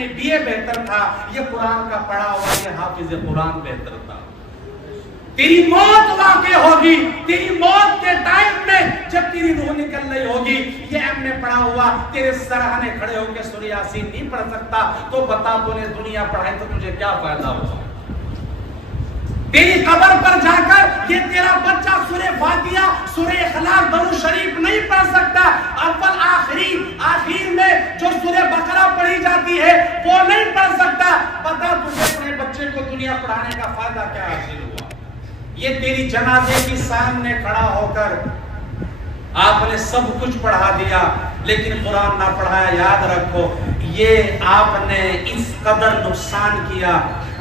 MA BA बेहतर था, ये कुरान का पढ़ा हुआ ये हाफिज कुरान बेहतर था। तेरी मौत वाक़ई होगी, तेरी मौत के टाइम में जब तेरी रूह निकल रही होगी, ये एमए पढ़ा हुआ तेरे सराहने खड़े होकर सूरह यासीन नहीं पढ़ सकता, तो बता तूने दुनिया पढ़ाई तो तुझे क्या फायदा होगा? तेरी कब्र पर जाकर ये तेरा बच्चा सूरह फातिहा, सूरह इखलास, दरूद शरीफ नहीं पढ़ सकता, अव्वल आखिर में जो सूरह बकरा पढ़ी जाती है वो नहीं पढ़ सकता। बता तुझे अपने बच्चे को दुनिया पढ़ाने का फायदा क्या हासिल हुआ? ये तेरी जनाजे के सामने खड़ा होकर आपने सब कुछ पढ़ा दिया, लेकिन कुरान ना पढ़ाया। याद रखो, ये आपने इस कदर नुकसान किया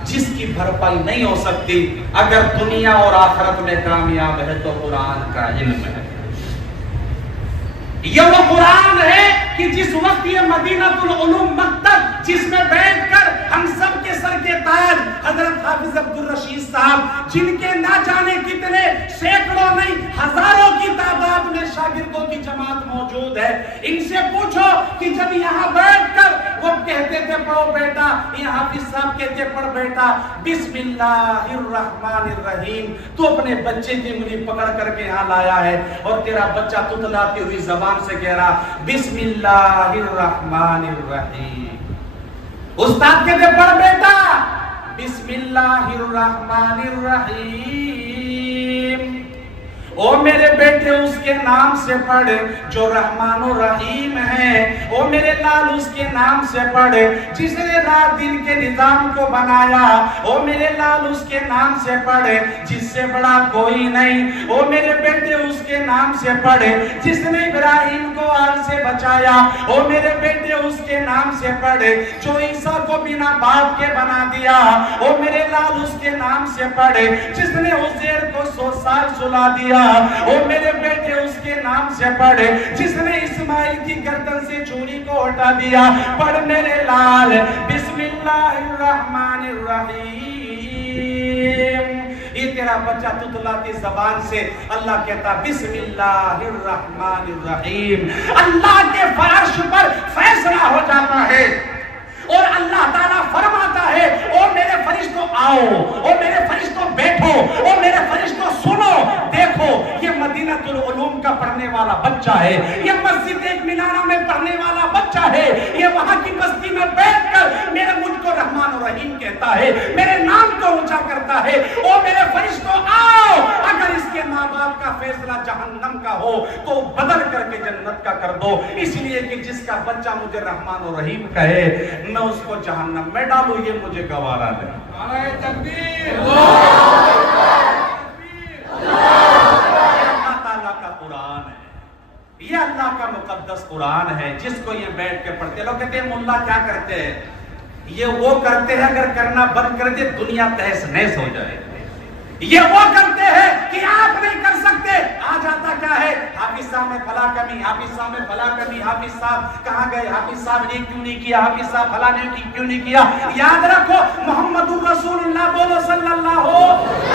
जिसकी भरपाई नहीं हो सकती। अगर दुनिया और आखिरत में कामयाब है तो कुरान का इल्म है। ये वो कुरान है कि जिस वक्त ये मदीनातुल उलूम मकतब जिसमें बैठकर हम सब के सर के ताज हजरत हाफिज अब्दुल रशीद साहब, जिनके ना जाने कितने सैकड़ों नहीं हजारों की तादाद में शागिर्दों की जमात मौजूद है, इनसे पूछो कि जब यहाँ बैठकर वो कहते थे पढ़ो बेटा, ये हाफिज साहब कहते पढ़ बेटा बिस्मिल्लाहिर्रहमानिर्रहीम, तू अपने बच्चे की उंगली पकड़ करके यहाँ लाया है और तेरा बच्चा तुतलाती हुई जबान से कह रहा बिस्मिल्लाहिर्रहमानिर्रहीम। उस्ताद कहते पढ़ बेटा बिस्मिल्लाहिर्रहमानिर्रहीम। ओ मेरे बेटे उसके नाम से पढ़ जो रहमान और रहीम है। ओ मेरे लाल उसके नाम से पढ़ जिसने रात दिन के निजाम को बनाया। ओ मेरे लाल उसके नाम से पढ़ जिससे बड़ा कोई नहीं। ओ मेरे बेटे उसके नाम से पढ़ जिसने इब्राहिम को आग से बचाया। ओ मेरे बेटे उसके नाम से पढ़ जो ईसा को बिना बाप के बना दिया। ओ मेरे लाल उसके नाम से पढ़ जिसने उज़ैर को 100 साल सुला दिया। ओ मेरे बेटे उसके नाम से पढ़ जिसने इस्माइल की गर्दन से छुरी को हटा दिया। पढ़ मेरे लाल बिस्मिल्लाहिर्रहमानिर्रहीम। ये तेरा बच्चा तुतलाती जबान से अल्लाह कहता बिस्मिल्लाहिर्रहमानिर्रहीम। अल्लाह के फर्श पर फैसला हो जाता है और अल्लाह ताला फरमाता है ओ मेरे फरिश्तों आओ, ओ मेरे फरिश्तों बैठो, ओ मेरे फरिश्तों सुनो। देखो ये मदीनातुल उलूम का पढ़ने वाला बच्चा है, ये मस्जिद एक मिनारा में पढ़ने वाला बच्चा है, ये वहां की बस्ती में बैठकर मेरे मुझको रहमान और रहीम कहता है, मेरे नाम को ऊंचा करता है। ओ मेरे फरिश्तों आओ। अगर इसके माँ बाप का फैसला जहन्नम का हो तो बदल करके जन्नत का कर दो, इसलिए कि जिसका बच्चा मुझे रहमान और रहीम कहे मैं उसको जहन्नम में डालूं, ये मुझे गवारा नहीं। अल्लाह ताला का कुरान है, ये अल्लाह का मुकद्दस कुरान है जिसको ये बैठ के पढ़ते। लोग कहते हैं मुल्ला क्या करते हैं? ये वो करते हैं अगर करना बंद कर दे दुनिया तहस नहस हो जाए। ये वो करते हैं कि आप नहीं कर सकते। आ जाता क्या है, हाफिज साहब में फला कमी, हाफिज साहब में फला कमी, हाफिज साहब कहाँ गए, हाफिज साहब ने क्यों नहीं किया, हाफिज साहब फला ने क्यों नहीं किया। याद रखो मोहम्मदुर रसूलुल्लाह बोलो सल्लल्लाहु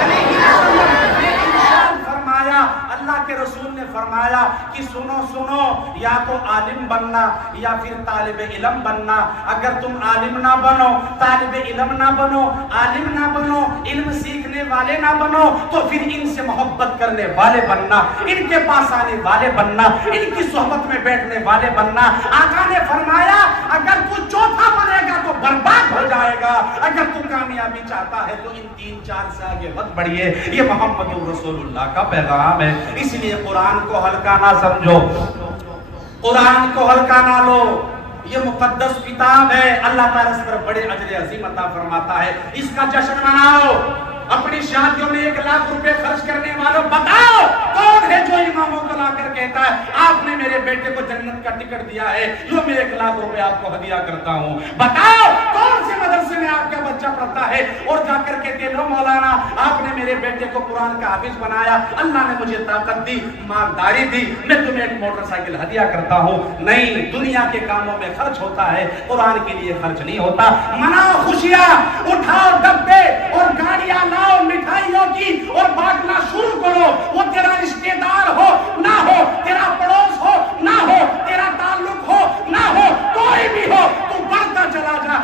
अलैहि वसल्लम ने इरशाद फरमाया, अल्लाह के रसूल ने फरमाया कि सुनो सुनो, या तो आलिम बनना या फिर तालिब इल्म बनना। अगर तुम आलिम ना बनो, तालिब इल्म ना बनो, आलिम ना बनो, इल्म सीखने वाले ना बनो, तो फिर इनसे मोहब्बत करने वाले बनना, इनके पास आने वाले बनना, इनकी सोहबत में बैठने वाले बनना। आका ने फरमाया अगर तू चौथा बनेगा तो बर्बाद हो जाएगा, अगर तू कामयाबी चाहता है तो इन 3-4 से आगे मत बढ़िए। ये मोहम्मद रसूलुल्लाह का पैगाम है, इसलिए कुरान को हल्का ना समझो, कुरान को हल्का ना लो। ये मुकद्दस किताब है, अल्लाह ताला इस पर बड़े अजर अजीम अता फरमाता है। इसका जश्न मनाओ। अपनी शादियों में 1 लाख रुपए खर्च करने वालों बताओ कौन है जो इमामों को लाकर कहता है आपने मेरे बेटे को जन्नत का टिकट दिया है, लो मैं 1 लाख रुपए आपको हदिया करता हूँ। बताओ कौन से मदरसे में आपका बच्चा पढ़ता है और जाकर कहते लो मौलाना आपने मेरे बेटे को कुरान का हाफिज बनाया, अल्लाह ने मुझे ताकत दी, मालदारी दी, मैं तुम्हें एक मोटरसाइकिल हदिया करता हूँ। नहीं, दुनिया के कामों में खर्च होता है, कुरान के लिए खर्च नहीं होता। मनाओ खुशियां, उठाओ डब्बे और गाड़ियां लाओ मिठाइयों की और बांटना शुरू करो। वो तेरा रिश्तेदार हो ना हो, तेरा पड़ोस हो ना हो, तेरा ताल्लुक हो ना हो, कोई भी हो, तू बढ़ता चला जा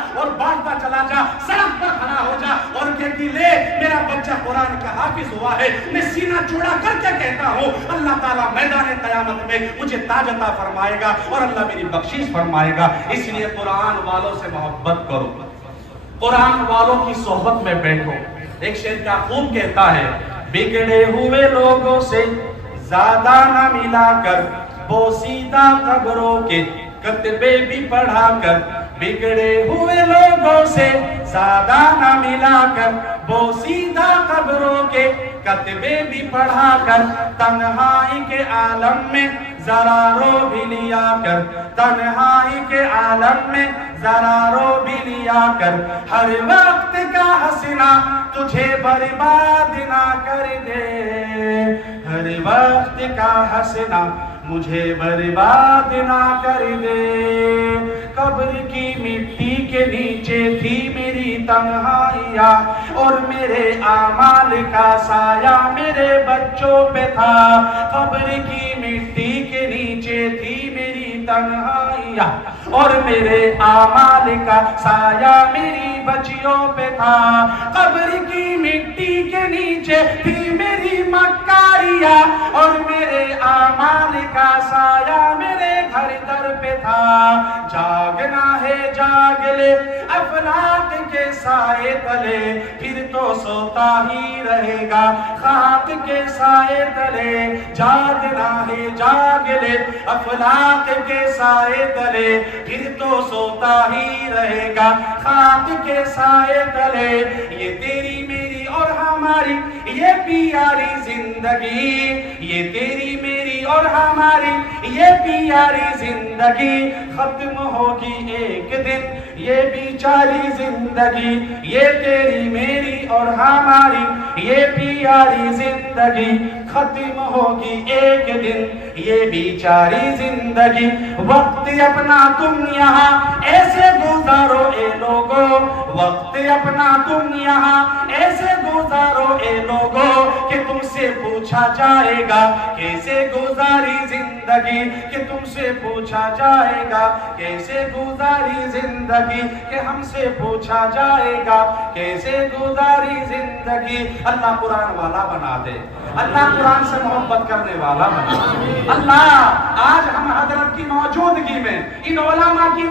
ताला मैदान क़यामत में मुझे ताज अता फरमाएगा और अल्लाह मेरी बख्शिश फरमाएगा। इसलिए कुरान वालों से मोहब्बत करो, कुरान वालों की सोहबत में बैठो। एक शेर क्या खूब कहता है, बिगड़े हुए लोगों से ज्यादा न मिलाकर बोसीदा कब्रों के कतबे भी पढ़ाकर, बिगड़े हुए लोगों से ज्यादा न मिलाकर बोसीदा कब्रों के कतबे भी पढ़ाकर, तन्हाई के आलम में जरा रो भी लिया कर, तन्हाई के आलम में जरा रो भी लिया कर, हर वक्त का हसीना तुझे बर्बाद ना कर दे, हर वक्त का हसीना मुझे बर्बाद ना कर दे। कब्र की मिट्टी के नीचे थी मेरी तन्हाइया और मेरे आमाल का साया मेरे बच्चों पे था, कब्र की मिट्टी के नीचे थी मेरी तन्हाइया और मेरे आमाल का साया मेरी बच्चियों पे था, कब्र की मिट्टी के नीचे थी मेरी मक्कारिया और मेरे आमाल का साया मेरे घर दर पे था। जागना है जाग ले अफलाक के साए तले, फिर तो सोता ही रहेगा खाक के साए तले, जागना है जाग ले अफलाक के साए तले, फिर तो सोता ही रहेगा खाक के साए तले। ये तेरी मेरी और हमारी ये प्यारी जिंदगी, ये तेरी मेरी और हमारी ये प्यारी जिंदगी खत्म होगी एक दिन, ये बेचारी जिंदगी, ये तेरी मेरी और हमारी ये प्यारी जिंदगी खत्म होगी एक दिन, ये बेचारी जिंदगी। वक्त अपना तुम यहाँ ऐसे गुजारो ए लोगो, वक्त अपना तुम यहाँ ऐसे गुजारो ए लोगो कि तुमसे पूछा जाएगा कैसे गुजारी जिंदगी, कि तुमसे पूछा जाएगा कैसे गुजारी जिंदगी, कि हमसे पूछा जाएगा कैसे गुजारी जिंदगी। अल्लाह कुरान वाला बना दे, अल्लाह कुरान से मोहब्बत करने वाला बना दे। अल्लाह आज हम हजरत की मौजूदगी में इन उलमा की